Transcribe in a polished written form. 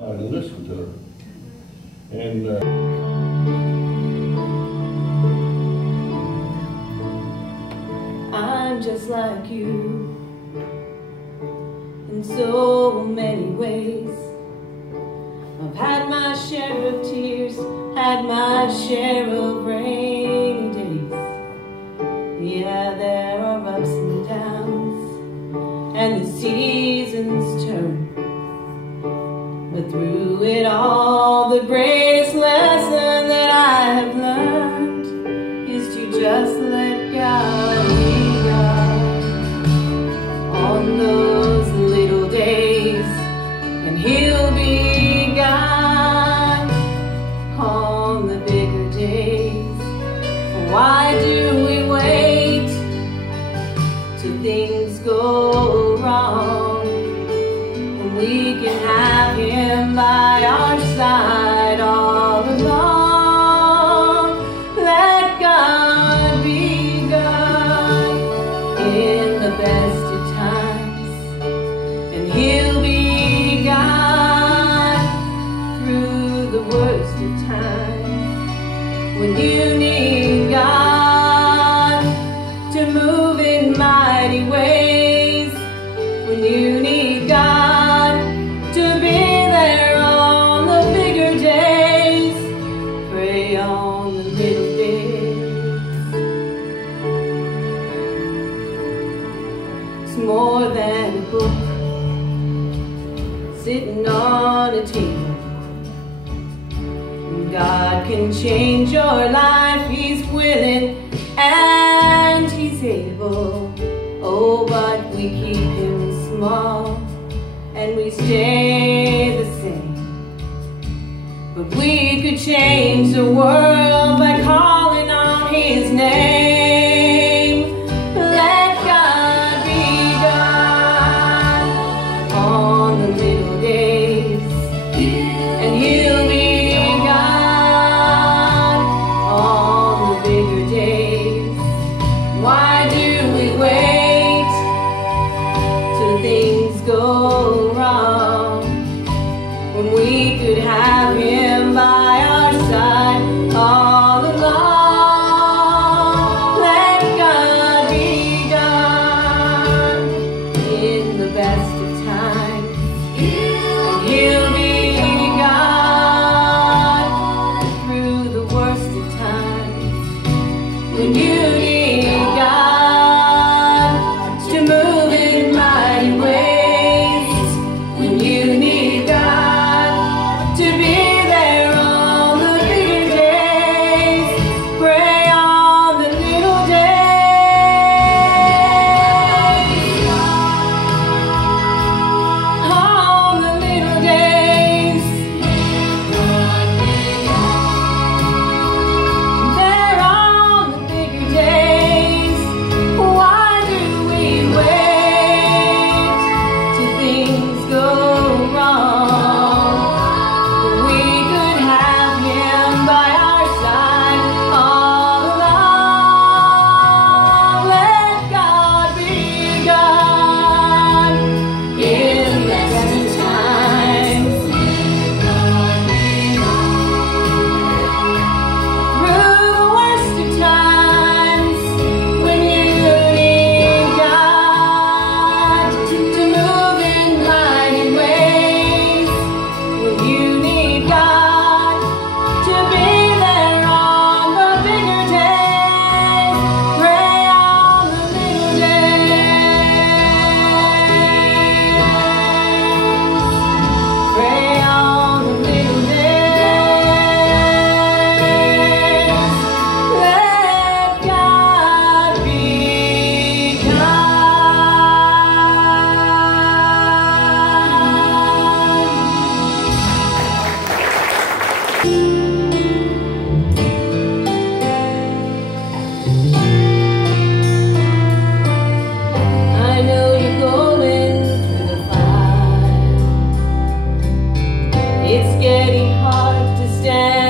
I listened to her. And I'm just like you in so many ways. I've had my share of tears, had my share of rainy days. Yeah, there are ups and downs, and the seasons turn. But through it all, the greatest lesson that I have learned is to just let God be God on those little days, and He'll be God on the bigger days. Why do we wait till things go wrong when we can have Him by our side all along? Let God be God in the best of times, and He'll be God through the worst of times. When you need God to move in mighty ways, when you need God to be there on the bigger days, pray on the little days. It's more than a book sitting on a table. God can change your life, He's willing and He's able. Oh, but we keep Him small and we stay the same. But we could change the world by calling on His name. Let God be God on the little days, and He'll be God on the bigger days. Why do we wait till things go wrong when we could have Him by our side all along? Let God be God in the best of times, and He'll be God through the worst of times. When you need God to move in mighty ways, when you need God to be there on the bigger days, pray on the little days, on the little days. There on the bigger days. Why do we wait till things go wrong? We could have Him by our side all along. Let God be God in the best of times, through the worst of times. When you need God to move in mighty ways, when you need God to be there on the bigger days, pray on the little days, pray on the little days. Let God be God. I know you're going through the fire. It's getting hard to stand